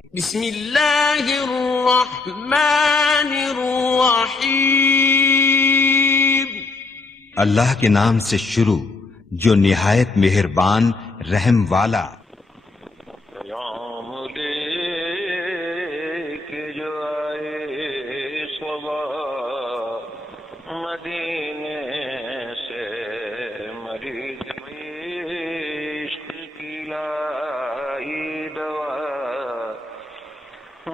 بسم اللہ الرحمن الرحیم، اللہ کے نام سے شروع جو نہایت مہربان رحم والا۔ پیام لے کے جو آئے صبح مدینے سے، مریض عشق کی لائی دوا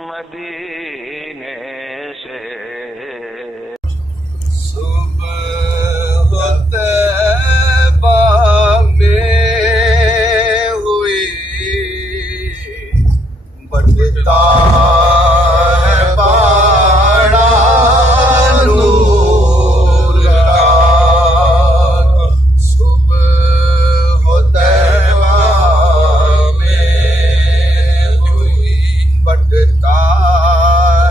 مدینے سے۔ صبح طیبہ میں ہوئی بٹتا ہے باڑا نور کا، صبح طیبہ میں ہوئی بٹتا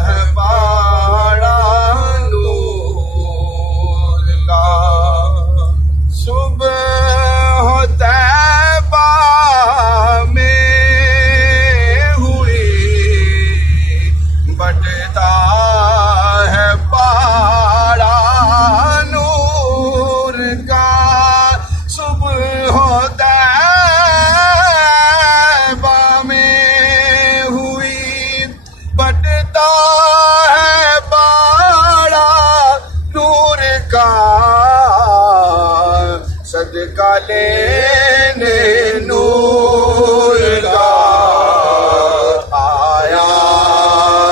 ہے باڑا نور کا، صبح طیبہ میں ہوئی بٹتا ہے باڑا نور کا، صبح طیبہ میں ہوئی بٹتا ہے باڑا نور کا، صدقہ لینے نور کا آیا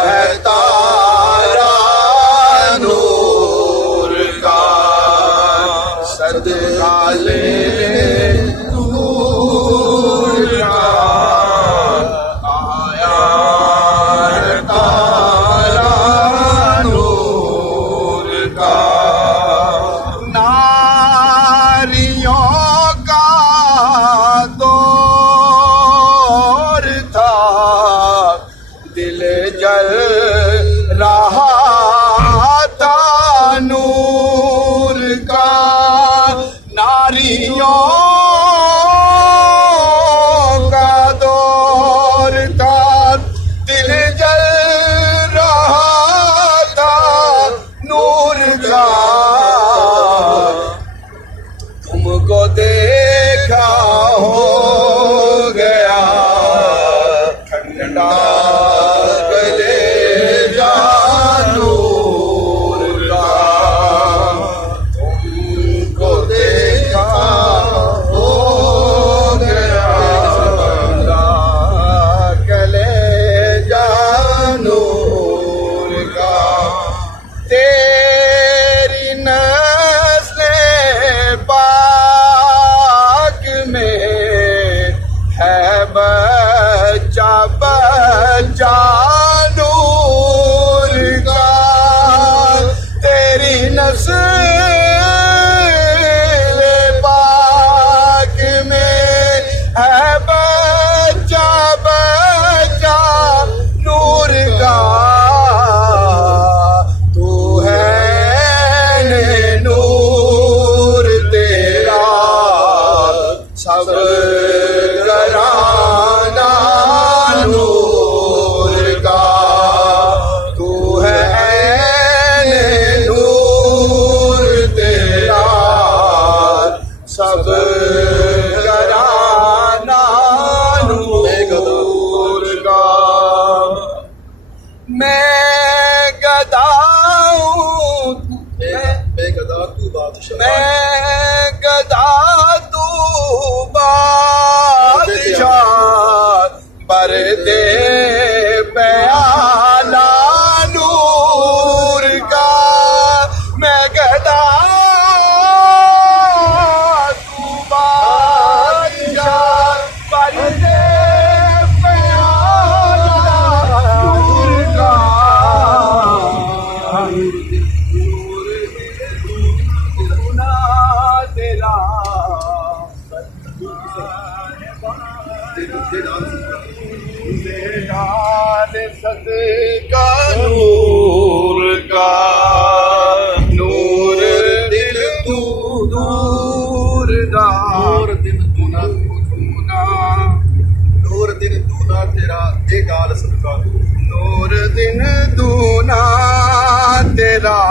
ہے تارا نور کا، صدقہ لینے نور کا آیا ہے تارا نور کا، ناریوں کا دور تھا، دل جل رہا تھا نور کا، ناریوں کا دور تھا، دل جل رہا تھا نور کا، تم کو دیکھا ہو گیا ٹھنڈا کلیجہ نور کا، تم کو دیکھا ہو گیا ٹھنڈا کلیجہ نور کا، تیری نسل پاک میں ہے بچہ بچہ نور کا، تیری نسل پاک میں ہے بچہ بچہ نور کا، تو ہے نور تیرا سب گھرانہ نور کا، تو ہے نور تیرا سب گھرانہ نور کا، میں گدا ہوں میں گدا تو بادشاہ، میں گدا تو بادشاہ، بر دے پیالہ نور کا، میں گدا تو بادشاہ، بر دے پیالہ نور کا، تیرا صدقہ نور کا، نور دل تو دور دا، نور دل تو نہ نور دل تو نہ تیرا ایک آل صدقہ نور دن دونا تیرا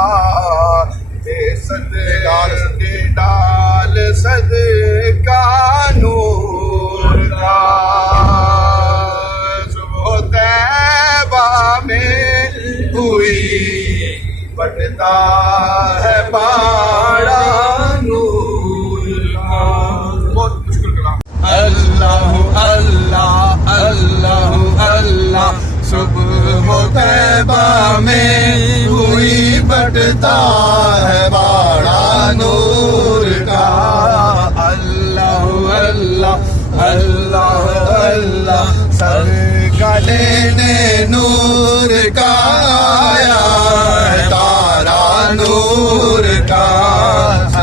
دے ڈال صدقہ نور کا صبح طیبہ میں ہوئی بٹتا ہے باڑا نور کا. بہت مشکل کلام. اللہ اللہ اللہ اللہ صبح طیبہ میں ہوئی بٹتا ہے باڑا نور کا. اللہ اللہ اللہ اللہ سر کا لینے نور کا آیا ہے تارا نور کا.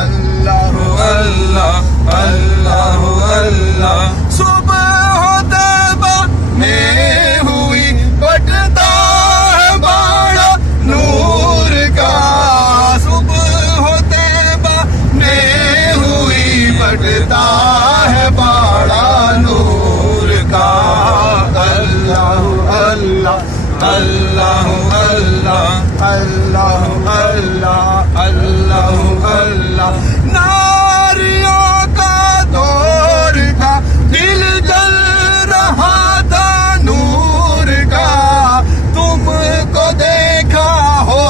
اللہ اللہ اللہ اللہ صبح طیبہ میں ہوئی بٹتا ہے باڑا نور کا. صبح طیبہ میں ہوئی بٹتا ہے باڑا نور کا. اللہ اللہ اللہ اللہ اللہ اللہ اللہ اللہ ناریوں کا دور تھا دل جل رہا تھا نور کا. تم کو دیکھا ہو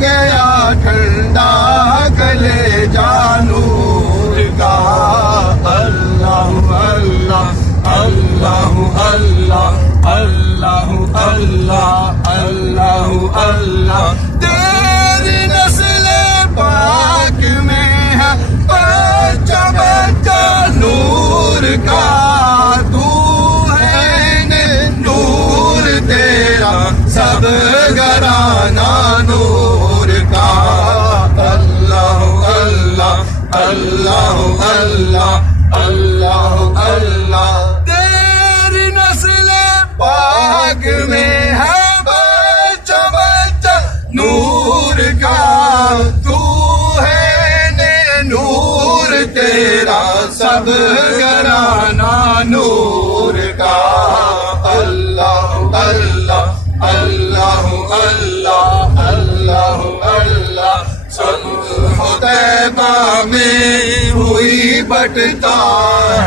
گیا ٹھنڈا کلیجہ نور کا. اللہ اللہ اللہ اللہ اللہ اللہ اللہ اللہ تیری نسل پاک میں ہے بچہ بچہ نور کا. تو ہے نور تیرا سب گھرانہ نور کا. اللہ اللہ اللہ اللہ اللہ اللہ تیری نسل پاک میں ہے بچہ بچہ نور کا. تو ہے نور تیرا سب گھرانہ نور کا. اللہ اللہ اللہ اللہ اللہ اللہ صبح طیبہ میں ہوئی بٹتا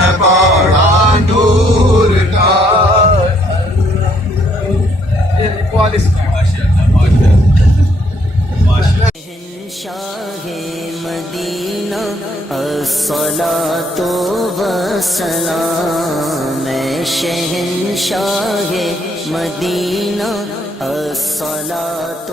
ہے باڑا نور کا. شہنشاہ مدینہ الصلاۃ والسلام. میں شہنشاہ مدینہ الصلاۃ